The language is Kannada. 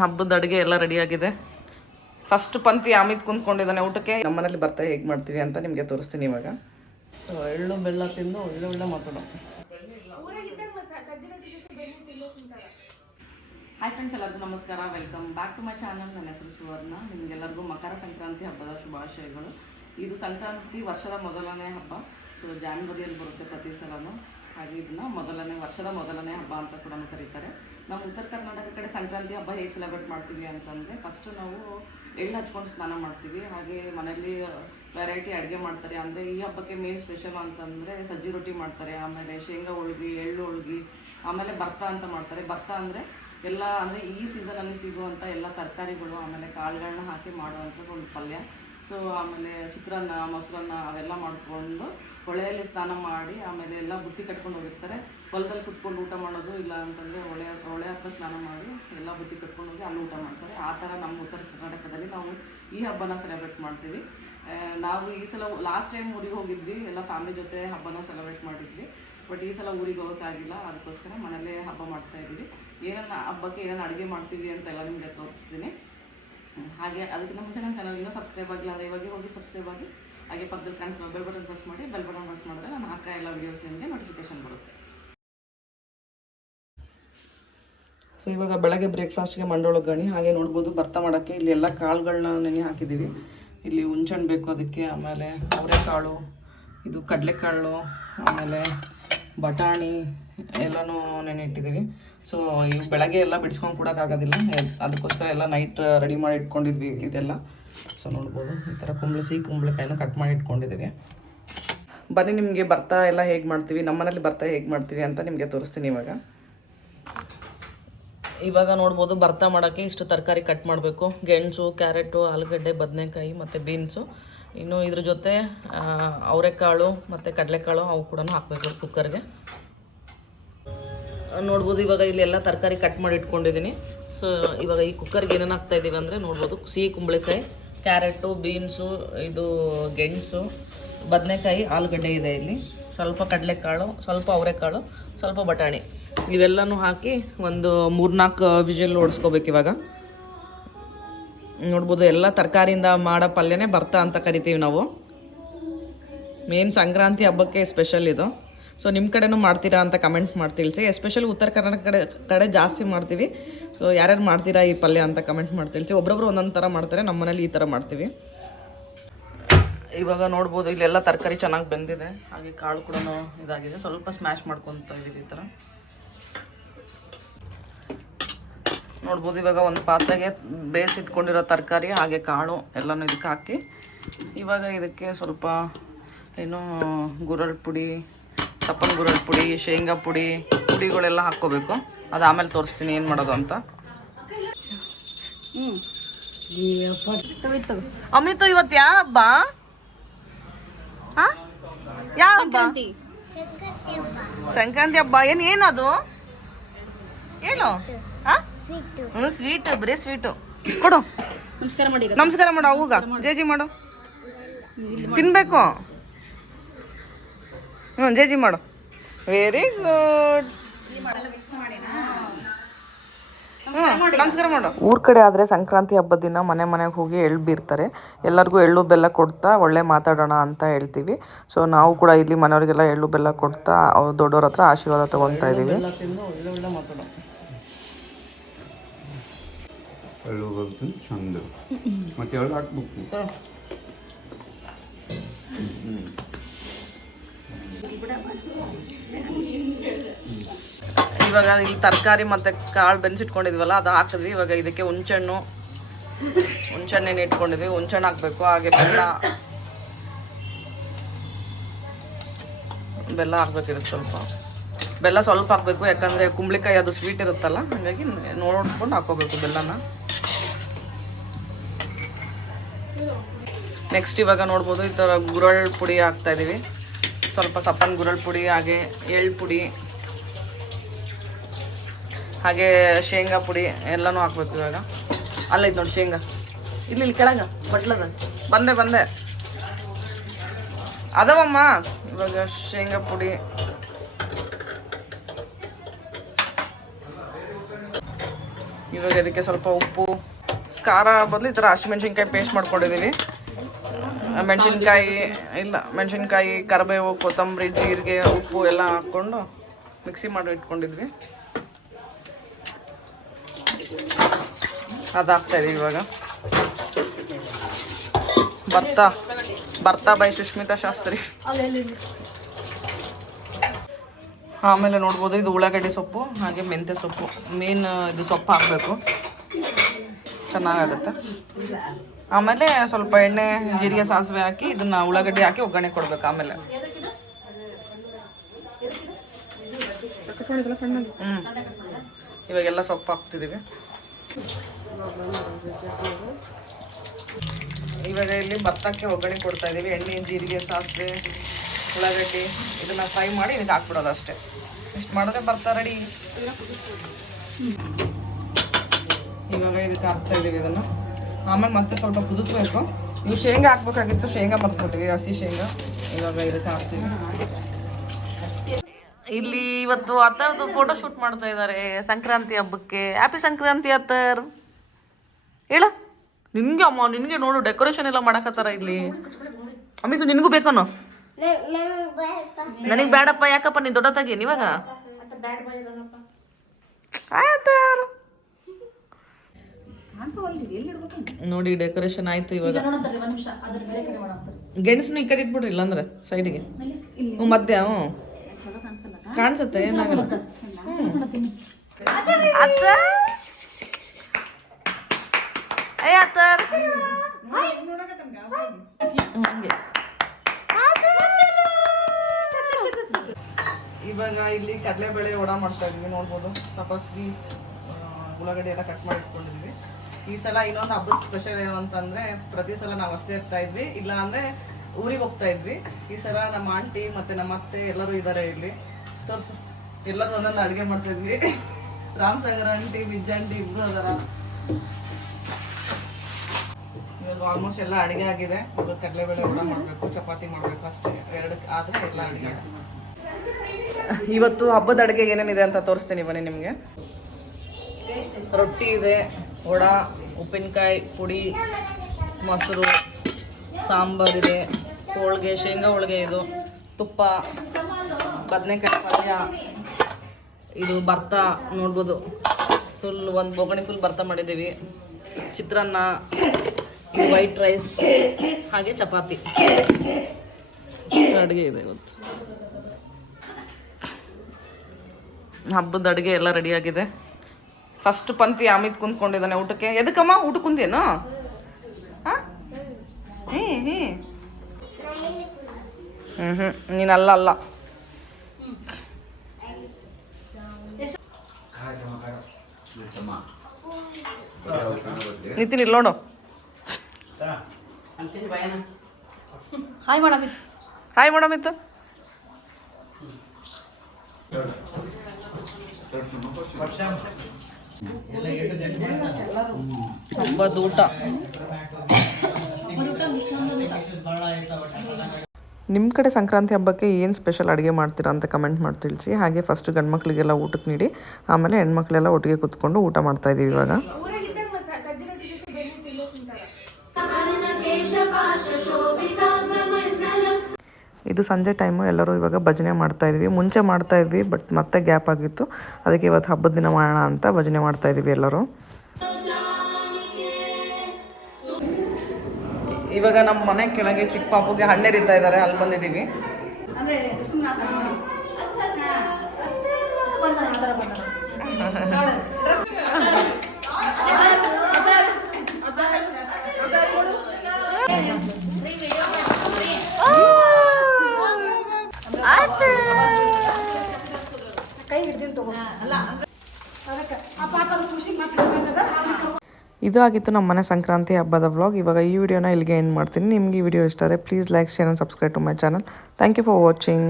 ಹಬ್ಬದ ಅಡುಗೆ ಎಲ್ಲ ರೆಡಿಯಾಗಿದೆ. ಫಸ್ಟ್ ಪಂಕ್ತಿ ಅಮಿತ್ ಕುಂತ್ಕೊಂಡಿದ್ದಾನೆ ಊಟಕ್ಕೆ. ನಮ್ಮನೇಲಿ ಬರ್ತಾ ಹೇಗೆ ಮಾಡ್ತೀವಿ ಅಂತ ನಿಮಗೆ ತೋರಿಸ್ತೀನಿ ಇವಾಗ. ಎಳ್ಳು ಬೆಲ್ಲ ತಿಂದು ಒಳ್ಳೆ ಮಾತಾಡೋ. ಹಾಯ್ ಫ್ರೆಂಡ್ಸ್, ಎಲ್ಲರಿಗೂ ನಮಸ್ಕಾರ. Welcome back to my channel. ನನ್ನ ಹೆಸರು ಸುವರ್ಣ. ನಿಮಗೆಲ್ಲರಿಗೂ ಮಕರ ಸಂಕ್ರಾಂತಿ ಹಬ್ಬದ ಶುಭಾಶಯಗಳು. ಇದು ಸಂಕ್ರಾಂತಿ ವರ್ಷದ ಮೊದಲನೇ ಹಬ್ಬ. ಸೊ ಜಾನ್ವರಿಯಲ್ಲಿ ಬರುತ್ತೆ ಪ್ರತಿ ಸಲನೂ. ಹಾಗೆ ಇದನ್ನ ವರ್ಷದ ಮೊದಲನೇ ಹಬ್ಬ ಅಂತ ಕೂಡ ಕರೀತಾರೆ. ನಮ್ಮ ಉತ್ತರ ಕರ್ನಾಟಕ ಕಡೆ ಸಂಕ್ರಾಂತಿ ಹಬ್ಬ ಹೇಗೆ ಸೆಲೆಬ್ರೇಟ್ ಮಾಡ್ತೀವಿ ಅಂತಂದರೆ, ಫಸ್ಟು ನಾವು ಎಳ್ಳು ಹಚ್ಕೊಂಡು ಸ್ನಾನ ಮಾಡ್ತೀವಿ. ಹಾಗೆ ಮನೆಯಲ್ಲಿ ವೆರೈಟಿ ಅಡುಗೆ ಮಾಡ್ತಾರೆ. ಅಂದರೆ ಈ ಹಬ್ಬಕ್ಕೆ ಮೇನ್ ಸ್ಪೆಷಲ್ ಅಂತಂದರೆ ಸಜ್ಜಿ ರೊಟ್ಟಿ ಮಾಡ್ತಾರೆ, ಆಮೇಲೆ ಶೇಂಗಾ ಹೋಳ್ಗೆ, ಎಳ್ಳು ಹೋಳ್ಗೆ, ಆಮೇಲೆ ಭರ್ತ ಅಂತ ಮಾಡ್ತಾರೆ. ಭರ್ತ ಅಂದರೆ ಎಲ್ಲ ಅಂದರೆ ಈ ಸೀಸನಲ್ಲಿ ಸಿಗುವಂಥ ಎಲ್ಲ ತರಕಾರಿಗಳು ಆಮೇಲೆ ಕಾಳುಗಳನ್ನ ಹಾಕಿ ಮಾಡುವಂಥ ಒಂದು ಪಲ್ಯ. ಸೊ ಆಮೇಲೆ ಚಿತ್ರಾನ್ನ, ಮೊಸರನ್ನ ಅವೆಲ್ಲ ಮಾಡಿಕೊಂಡು ಹೊಳೆಯಲ್ಲಿ ಸ್ನಾನ ಮಾಡಿ ಆಮೇಲೆ ಎಲ್ಲ ಬುತ್ತಿ ಕಟ್ಕೊಂಡು ಹೋಗಿರ್ತಾರೆ. ಹೊಲದಲ್ಲಿ ಕುತ್ಕೊಂಡು ಊಟ ಮಾಡೋದು, ಇಲ್ಲ ಅಂತಂದರೆ ಹೊಳೆ ಹತ್ರ ಸ್ನಾನ ಮಾಡಿ ಎಲ್ಲ ಬುತ್ತಿ ಕಟ್ಕೊಂಡು ಹೋಗಿ ಅಲ್ಲಿ ಊಟ ಮಾಡ್ತಾರೆ. ಆ ಥರ ನಮ್ಮ ಉತ್ತರ ಕರ್ನಾಟಕದಲ್ಲಿ ನಾವು ಈ ಹಬ್ಬನ ಸೆಲೆಬ್ರೇಟ್ ಮಾಡ್ತೀವಿ. ನಾವು ಈ ಸಲ ಲಾಸ್ಟ್ ಟೈಮ್ ಊರಿಗೆ ಹೋಗಿದ್ವಿ, ಎಲ್ಲ ಫ್ಯಾಮಿಲಿ ಜೊತೆ ಹಬ್ಬನ ಸೆಲೆಬ್ರೇಟ್ ಮಾಡಿದ್ವಿ. ಬಟ್ ಈ ಸಲ ಊರಿಗೆ ಹೋಗೋಕ್ಕಾಗಿಲ್ಲ, ಅದಕ್ಕೋಸ್ಕರ ಮನೆಯಲ್ಲೇ ಹಬ್ಬ ಮಾಡ್ತಾಯಿದ್ದೀವಿ. ಏನೇನು ಹಬ್ಬಕ್ಕೆ ಏನೇನು ಅಡುಗೆ ಮಾಡ್ತೀವಿ ಅಂತೆಲ್ಲ ನಿಮಗೆ ತೋರಿಸ್ತೀನಿ. ಹಾಗೆ ಅದಕ್ಕಿಂತ ಮುಂಚೆ ನನ್ನ ಚಾನಲ್ನ ಸಬ್ಸ್ಕ್ರೈಬ್ ಆಗಿಲ್ಲ ಅಂದರೆ ಇವಾಗ ಹೋಗಿ ಸಬ್ಸ್ಕ್ರೈಬ್ ಆಗಿ. ಹಾಗೆ ಪಕ್ಕದಲ್ಲಿ ಕಾಣಿಸುವ ಬೆಲ್ ಬಟನ್ ಪ್ರೆಸ್ ಮಾಡಿ. ಬೆಲ್ ಬಟನ್ ಪ್ರೆಸ್ ಮಾಡಿದ್ರೆ ನಾನು ಹಾಕೋ ಎಲ್ಲ ವೀಡಿಯೋಸ್ ನಿಮಗೆ ನೋಟಿಫಿಕೇಶನ್ ಬರುತ್ತೆ. ಸೊ ಇವಾಗ ಬೆಳಗ್ಗೆ ಬ್ರೇಕ್ಫಾಸ್ಟ್ಗೆ ಮಂಡೊಳಗಣಿ. ಹಾಗೆ ನೋಡ್ಬೋದು ಭರ್ತ ಮಾಡೋಕ್ಕೆ ಇಲ್ಲಿ ಎಲ್ಲ ಕಾಳುಗಳನ್ನ ನೆನೆ ಹಾಕಿದ್ದೀವಿ. ಇಲ್ಲಿ ಹುಂಚಣ್ಣು ಬೇಕು ಅದಕ್ಕೆ, ಆಮೇಲೆ ಅವರೆಕಾಳು, ಇದು ಕಡಲೆಕಾಳು, ಆಮೇಲೆ ಬಟಾಣಿ ಎಲ್ಲನೂ ನೆನೆ ಇಟ್ಟಿದ್ದೀವಿ. ಸೊ ಇವು ಬೆಳಗ್ಗೆ ಎಲ್ಲ ಬಿಡಿಸ್ಕೊಂಡು ಕೊಡೋಕ್ಕಾಗೋದಿಲ್ಲ, ಅದಕ್ಕೋಸ್ಕರ ಎಲ್ಲ ನೈಟ್ ರೆಡಿ ಮಾಡಿ ಇಟ್ಕೊಂಡಿದ್ವಿ ಇದೆಲ್ಲ. ಸೊ ನೋಡ್ಬೋದು ಈ ಥರ ಕುಂಬಳಕಾಯಿನೂ ಕಟ್ ಮಾಡಿ ಇಟ್ಕೊಂಡಿದ್ದೀವಿ. ಬನ್ನಿ ನಿಮಗೆ ಭರ್ತ ಎಲ್ಲ ಹೇಗೆ ಮಾಡ್ತೀವಿ, ನಮ್ಮನೇಲಿ ಭರ್ತ ಹೇಗೆ ಮಾಡ್ತೀವಿ ಅಂತ ನಿಮಗೆ ತೋರಿಸ್ತೀನಿ ಇವಾಗ ನೋಡ್ಬೋದು ಭರ್ತ ಮಾಡೋಕ್ಕೆ ಇಷ್ಟು ತರಕಾರಿ ಕಟ್ ಮಾಡಬೇಕು. ಗೆಣಸು, ಕ್ಯಾರೆಟು, ಆಲೂಗಡ್ಡೆ, ಬದನೆಕಾಯಿ ಮತ್ತು ಬೀನ್ಸು. ಇನ್ನು ಇದ್ರ ಜೊತೆ ಅವರೆಕಾಳು ಮತ್ತು ಕಡಲೆಕಾಳು ಅವು ಕೂಡ ಹಾಕಬೇಕು ಕುಕ್ಕರ್ಗೆ. ನೋಡ್ಬೋದು ಇವಾಗ ಇಲ್ಲಿ ಎಲ್ಲ ತರಕಾರಿ ಕಟ್ ಮಾಡಿ ಇಟ್ಕೊಂಡಿದ್ದೀನಿ. ಸೊ ಇವಾಗ ಈ ಕುಕ್ಕರ್ಗೆ ಏನೇನು ಹಾಕ್ತಾಯಿದ್ದೀವಿ ಅಂದರೆ ನೋಡ್ಬೋದು, ಸಿಹಿ ಕುಂಬಳಕಾಯಿ, ಕ್ಯಾರೆಟು, ಬೀನ್ಸು, ಇದು ಗೆಣಸು, ಬದನೆಕಾಯಿ, ಆಲೂಗಡ್ಡೆ ಇದೆ ಇಲ್ಲಿ, ಸ್ವಲ್ಪ ಕಡಲೆಕಾಳು, ಸ್ವಲ್ಪ ಅವರೆಕಾಳು, ಸ್ವಲ್ಪ ಬಟಾಣಿ, ಇವೆಲ್ಲನೂ ಹಾಕಿ ಒಂದು 3-4 ವಿಷಲ್ ಓಡಿಸ್ಕೋಬೇಕು. ಇವಾಗ ನೋಡ್ಬೋದು ಎಲ್ಲ ತರಕಾರಿಯಿಂದ ಮಾಡೋ ಪಲ್ಯನೇ ಭರ್ತ ಅಂತ ಕರಿತೀವಿ ನಾವು. ಮೇನ್ ಸಂಕ್ರಾಂತಿ ಹಬ್ಬಕ್ಕೆ ಸ್ಪೆಷಲ್ ಇದು. ಸೊ ನಿಮ್ಮ ಕಡೆನೂ ಮಾಡ್ತೀರಾ ಅಂತ ಕಮೆಂಟ್ ಮಾಡಿ ತಿಳಿಸಿ. ಎಸ್ಪೆಷಲಿ ಉತ್ತರ ಕರ್ನಾಟಕ ಕಡೆ ಜಾಸ್ತಿ ಮಾಡ್ತೀವಿ. ಸೊ ಯಾರ್ಯಾರು ಮಾಡ್ತೀರಾ ಈ ಪಲ್ಯ ಅಂತ ಕಮೆಂಟ್ ಮಾಡಿ ತಿಳಿಸಿ. ಒಬ್ಬೊಬ್ರು ಒಂದೊಂದು ಥರ ಮಾಡ್ತಾರೆ, ನಮ್ಮ ಮನೇಲಿ ಈ ಥರ ಮಾಡ್ತೀವಿ. ಇವಾಗ ನೋಡ್ಬೋದು ಇಲ್ಲೆಲ್ಲ ತರಕಾರಿ ಚೆನ್ನಾಗಿ ಬೆಂದಿದೆ. ಹಾಗೆ ಕಾಳು ಕೂಡ ಇದಾಗಿದೆ. ಸ್ವಲ್ಪ ಸ್ಮ್ಯಾಶ್ ಮಾಡ್ಕೊತಾ ಇದ್ದೀವಿ ಈ ಥರ. ನೋಡ್ಬೋದು ಇವಾಗ ಒಂದು ಪಾತ್ರೆಗೆ ಬೇಯಿಸಿಟ್ಕೊಂಡಿರೋ ತರಕಾರಿ ಹಾಗೆ ಕಾಳು ಎಲ್ಲನೂ ಇದಕ್ಕೆ ಹಾಕಿ, ಇವಾಗ ಇದಕ್ಕೆ ಸ್ವಲ್ಪ ಗುರಳ್ ಪುಡಿ, ಸಪ್ಪನ್ ಗುರಳ್ ಪುಡಿ, ಶೇಂಗಾ ಪುಡಿಗಳೆಲ್ಲ ಹಾಕ್ಕೋಬೇಕು. ಅದು ಆಮೇಲೆ ತೋರಿಸ್ತೀನಿ ಏನು ಮಾಡೋದು ಅಂತ. ಅಮಿತು ಇವತ್ತು ಯಾವ ಹಬ್ಬ? ಯಾವ ಹಬ್ಬ? ಸಂಕ್ರಾಂತಿ ಹಬ್ಬ. ಏನದು ಹೇಳು. ಸ್ವೀಟ್, ಬರೀ ಸ್ವೀಟು ಕೊಡು. ನಮಸ್ಕಾರ ಮಾಡು. ಅವಾಗ ಜೇಜಿ ಮಾಡು, ತಿನ್ಬೇಕು. ಜೇಜಿ ಮಾಡು. Very good. ನಮಸ್ಕಾರ ಮಾಡು. ಊರ ಕಡೆ ಆದರೆ ಸಂಕ್ರಾಂತಿ ಹಬ್ಬದ ದಿನ ಮನೆಗೆ ಹೋಗಿ ಎಳ್ಳು ಬೀರ್ತಾರೆ. ಎಲ್ಲರಿಗೂ ಎಳ್ಳು ಬೆಲ್ಲ ಕೊಡ್ತಾ ಒಳ್ಳೆ ಮಾತಾಡೋಣ ಅಂತ ಹೇಳ್ತೀವಿ. ಸೊ ನಾವು ಕೂಡ ಇಲ್ಲಿ ಮನೆಯವರಿಗೆಲ್ಲ ಎಳ್ಳು ಬೆಲ್ಲ ಕೊಡ್ತಾ ದೊಡ್ಡವ್ರ ಹತ್ರ ಆಶೀರ್ವಾದ ತಗೊತಾ ಇದ್ದೀವಿ. ಚಂದ ಮತ್ತೆ ಎಳ್ಳು ಹಾಕ್ಬೇಕು. ಇವಾಗ ಇಲ್ಲಿ ತರಕಾರಿ ಮತ್ತು ಕಾಳು ಬೆನ್ಸಿಟ್ಕೊಂಡಿದ್ವಲ್ಲ ಅದು ಹಾಕಿದ್ವಿ. ಇವಾಗ ಇದಕ್ಕೆ ಹುಂಚಣ್ಣು ಇಟ್ಕೊಂಡಿದ್ವಿ. ಹುಂಚಣ್ಣು ಹಾಕಬೇಕು. ಹಾಗೆ ಬೆಲ್ಲ ಹಾಕ್ಬೇಕು. ಇದಕ್ಕೆ ಬೆಲ್ಲ ಸ್ವಲ್ಪ ಹಾಕಬೇಕು, ಯಾಕಂದರೆ ಕುಂಬಳಕಾಯಿ ಅದು ಸ್ವೀಟ್ ಇರುತ್ತಲ್ಲ, ಹಾಗಾಗಿ ನೋಡ್ಕೊಂಡು ಹಾಕೋಬೇಕು ಬೆಲ್ಲನ. ನೆಕ್ಸ್ಟ್ ಇವಾಗ ನೋಡ್ಬೋದು ಈ ಥರ ಗುರಳ್ ಪುಡಿ ಹಾಕ್ತಾಯಿದ್ದೀವಿ. ಸ್ವಲ್ಪ ಸಪ್ಪನ್ ಗುರಳ್ ಪುಡಿ, ಹಾಗೆ ಎಳ್ಳು ಪುಡಿ, ಹಾಗೆ ಶೇಂಗಾ ಪುಡಿ ಎಲ್ಲನೂ ಹಾಕ್ಬೇಕು. ಇವಾಗ ಅಲ್ಲೈತೆ ನೋಡಿ ಶೇಂಗಾ, ಇಲ್ಲಿ ಕೆಳಗೆ ಬಟ್ಲದ ಬಂದೆ ಅದವಮ್ಮ. ಇವಾಗ ಶೇಂಗಾ ಪುಡಿ, ಇವಾಗ ಇದಕ್ಕೆ ಸ್ವಲ್ಪ ಉಪ್ಪು, ಖಾರ ಬದಲು ಈ ಥರ ಹಸಿಮೆಣ್ಸಿನ್ಕಾಯಿ ಪೇಸ್ಟ್ ಮಾಡ್ಕೊಂಡಿದ್ದೀವಿ. ಮೆಣಸಿನ್ಕಾಯಿ, ಕರಿಬೇವು, ಕೊತ್ತಂಬರಿ, ಜೀರಿಗೆ, ಉಪ್ಪು ಎಲ್ಲ ಹಾಕ್ಕೊಂಡು ಮಿಕ್ಸಿ ಮಾಡಿ ಇಟ್ಕೊಂಡಿದ್ವಿ. ಅದು ಹಾಕ್ತಾಯಿದ್ದೀವಿ ಇವಾಗ. ಬರ್ತಾ ಬೈ ಸುಷ್ಮಿತಾ ಶಾಸ್ತ್ರಿ. ಆಮೇಲೆ ನೋಡ್ಬೋದು ಇದು ಉಳ್ಳಾಗಡ್ಡಿ ಸೊಪ್ಪು ಹಾಗೆ ಮೆಂತ್ಯ ಸೊಪ್ಪು. ಮೇನ್ ಇದು ಸೊಪ್ಪು ಹಾಕಬೇಕು, ಚೆನ್ನಾಗಾಗುತ್ತೆ. ಆಮೇಲೆ ಸ್ವಲ್ಪ ಎಣ್ಣೆ, ಜೀರಿಗೆ, ಸಾಸಿವೆ ಹಾಕಿ ಇದನ್ನು ಉಳ್ಳಾಗಡ್ಡಿ ಹಾಕಿ ಒಗ್ಗರಣೆ ಕೊಡ್ಬೇಕು. ಆಮೇಲೆ ಇವಾಗೆಲ್ಲ ಸೊಪ್ಪು ಹಾಕ್ತಿದ್ದೀವಿ. ಇವಾಗ ಇಲ್ಲಿ ಭತ್ತಕ್ಕೆ ಒಗ್ಗರಣೆ ಕೊಡ್ತಾ ಇದ್ದೀವಿ. ಎಣ್ಣೆ, ಜೀರಿಗೆ, ಸಾಸಿವೆ, ಉಳ್ಳಾಗಡ್ಡಿ ಇದನ್ನು ಫ್ರೈ ಮಾಡಿ ಇದಕ್ಕೆ ಹಾಕ್ಬಿಡೋದು ಅಷ್ಟೇ. ಇಷ್ಟು ಮಾಡಿದ್ರೆ ಭತ್ತ ರೆಡಿ. ಇವಾಗ ಇದಕ್ಕೆ ಹಾಕ್ತಾ ಇದ್ದೀವಿ ಇದನ್ನು. ಆಮೇಲೆ ಮತ್ತೆ ಸ್ವಲ್ಪ ಕುದಿಸ್ಬೇಕು. ನೀವು ಶೇಂಗಾ ಹಾಕ್ಬೇಕಾಗಿತ್ತು, ಶೇಂಗಾ ಮರ್ತ್ಬಿಟ್ಟಿವಿ, ಹಸಿ ಶೇಂಗಾ. ಇವಾಗ ಇದಕ್ಕೆ ಹಾಕ್ತೀವಿ. ಇಲ್ಲಿ ಇವತ್ತು ಅತ್ತರದ್ದು ಫೋಟೋ ಶೂಟ್ ಮಾಡ್ತಾ ಇದ್ದಾರೆ ಸಂಕ್ರಾಂತಿ ಹಬ್ಬಕ್ಕೆ. ಹ್ಯಾಪಿ ಸಂಕ್ರಾಂತಿ ಅತ್ತರ್. ಹೇಳ ನಿನಗೆ ಅಮ್ಮ, ನಿನಗೆ ನೋಡು ಡೆಕೋರೇಷನ್ ಎಲ್ಲ ಮಾಡಕತ್ತಾರ ಇಲ್ಲಿ. ಅಮ್ಮೀಸು ನಿನಗೂ ಬೇಕನು? ನನಗೆ ಬೇಡಪ್ಪ. ಯಾಕಪ್ಪ ನೀನು ದೊಡ್ಡತಾಗೇನು ಇವಾಗ? ನೋಡಿ ಡೆಕೋರೇಷನ್ ಆಯ್ತು. ಇವಾಗ ಗೆಣಸನ್ನು ಈ ಕಡೆ ಇಟ್ಬಿಡ್ರಿ, ಇಲ್ಲಾಂದ್ರೆ ಸೈಡಿಗೆ ಮಧ್ಯ. ಕಾಣಿಸುತ್ತೆ, ಏನಾಗಲ್ಲ. ಇವಾಗ ಇಲ್ಲಿ ಕಡಲೆಬೇಳೆ ವಡ ಮಾಡ್ತಾ ಇದ್ವಿ. ನೋಡ್ಬೋದು ಸಬ್ಬಸ್ಗಿ, ಉಳ್ಳಾಗಡ್ಡಿ ಎಲ್ಲ ಕಟ್ ಮಾಡಿ ಇಟ್ಕೊಂಡಿದ್ವಿ. ಈ ಸಲ ಇನ್ನೊಂದು ಹಬ್ಬದ ಸ್ಪೆಷಲ್ ಏನು ಅಂತಂದ್ರೆ, ಪ್ರತಿ ಸಲ ನಾವು ಅಷ್ಟೇ ಇರ್ತಾ ಇದ್ವಿ, ಇಲ್ಲ ಅಂದ್ರೆ ಊರಿಗೆ ಹೋಗ್ತಾ ಇದ್ವಿ. ಈ ಸಲ ನಮ್ಮ ಆಂಟಿ ಮತ್ತೆ ನಮ್ಮ ಅತ್ತೆ ಎಲ್ಲರೂ ಇದ್ದಾರೆ ಇಲ್ಲಿ. ತೋರ್ಸು, ಎಲ್ಲರೂ ಒಂದೊಂದು ಅಡುಗೆ ಮಾಡ್ತಾ ಇದ್ವಿ. ರಾಮಸಾಗರ ಆಂಟಿ, ವಿಜ್ ಆಂಟಿ ಇಬ್ರು ಅದಾರ. ಇವಾಗ ಆಲ್ಮೋಸ್ಟ್ ಎಲ್ಲ ಅಡುಗೆ ಆಗಿದೆ. ಇವಾಗ ಕಡಲೆಬೇಳೆ ಊಟ ಮಾಡಬೇಕು, ಚಪಾತಿ ಮಾಡಬೇಕು ಅಷ್ಟೇ. ಎರಡಕ್ಕೆ ಆದರೆ ಎಲ್ಲ ಅಡುಗೆ. ಇವತ್ತು ಹಬ್ಬದ ಅಡುಗೆ ಏನೇನಿದೆ ಅಂತ ತೋರಿಸ್ತೀನಿ ಬನ್ನಿ ನಿಮಗೆ. ರೊಟ್ಟಿ ಇದೆ, ವಡ, ಉಪ್ಪಿನಕಾಯಿ ಪುಡಿ, ಮೊಸರು, ಸಾಂಬಾರಿದೆ, ಹೋಳಿಗೆ, ಶೇಂಗಾ ಹೋಳಿಗೆ, ಇದು ತುಪ್ಪ, ಬದನೆಕಾಯಿ ಪಲ್ಯ, ಇದು ಭರ್ತ ನೋಡ್ಬೋದು. ಫುಲ್ ಒಂದು ಬೊಗಣಿ ಫುಲ್ ಭರ್ತ ಮಾಡಿದ್ದೀವಿ. ಚಿತ್ರಾನ್ನ, ವೈಟ್ ರೈಸ್, ಹಾಗೆ ಚಪಾತಿ ಅಡುಗೆ ಇದೆ ಇವತ್ತು. ಹಬ್ಬದ ಅಡುಗೆ ಎಲ್ಲ ರೆಡಿಯಾಗಿದೆ. ಫಸ್ಟ್ ಪಂಕ್ತಿ ಅಮಿತ್ ಕುಂತ್ಕೊಂಡಿದ್ದಾನೆ ಊಟಕ್ಕೆ. ಎದಕ್ಕಮ್ಮ ಊಟಕ್ಕೆ ಕುಂತೇನು? ನೀನಲ್ಲ ಅಲ್ಲ. ನಿತಿನ್ ಇಲ್ಲಿ ನೋಡು. ಹಾಯ್ ಮಾಡಮಿತ್. ಹಾಯ್ ಮಾಡಮಿತ್. ಹಬ್ಬದ ಊಟ. ನಿಮ್ಮ ಕಡೆ ಸಂಕ್ರಾಂತಿ ಹಬ್ಬಕ್ಕೆ ಏನು ಸ್ಪೆಷಲ್ ಅಡುಗೆ ಮಾಡ್ತೀರಾ ಅಂತ ಕಮೆಂಟ್ ಮಾಡಿ ತಿಳಿಸಿ. ಹಾಗೆ ಫಸ್ಟ್ ಗಂಡು ಮಕ್ಕಳಿಗೆಲ್ಲ ಊಟಕ್ಕೆ ನೀಡಿ ಆಮೇಲೆ ಹೆಣ್ಮಕ್ಳೆಲ್ಲ ಒಟ್ಟಿಗೆ ಕೂತ್ಕೊಂಡು ಊಟ ಮಾಡ್ತಾಯಿದ್ದೀವಿ ಇವಾಗ. ಇದು ಸಂಜೆ ಟೈಮು. ಎಲ್ಲರೂ ಇವಾಗ ಭಜನೆ ಮಾಡ್ತಾಯಿದ್ವಿ. ಮುಂಚೆ ಮಾಡ್ತಾಯಿದ್ವಿ, ಬಟ್ ಮತ್ತೆ ಗ್ಯಾಪ್ ಆಗಿತ್ತು. ಅದಕ್ಕೆ ಇವತ್ತು ಹಬ್ಬದ ದಿನ ಮಾಡೋಣ ಅಂತ ಭಜನೆ ಮಾಡ್ತಾಯಿದ್ವಿ ಎಲ್ಲರೂ. ಇವಾಗ ನಮ್ಮ ಮನೆ ಕೆಳಗೆ ಚಿಕ್ಕ ಪಾಪುಗೆ ಹಣ್ಣೆರಿತಾ ಇದ್ದಾರೆ, ಅಲ್ಲಿ ಬಂದಿದ್ದೀವಿ. ಇದು ಆಗಿತ್ತು ನಮ್ಮ ಮನೆ ಸಂಕ್ರಾಂತಿ ಹಬ್ಬದ ವ್ಲಾಗ್. ಇವಾಗ ಈ ವಿಡಿಯೋನ ಇಲ್ಲಿಗೆ ಎಂಡ್ ಮಾಡ್ತೀನಿ. ನಿಮ್ಗೆ ಈ ವಿಡಿಯೋ ಇಷ್ಟ ಆದರೆ please like, share and subscribe to my channel. Thank you for watching.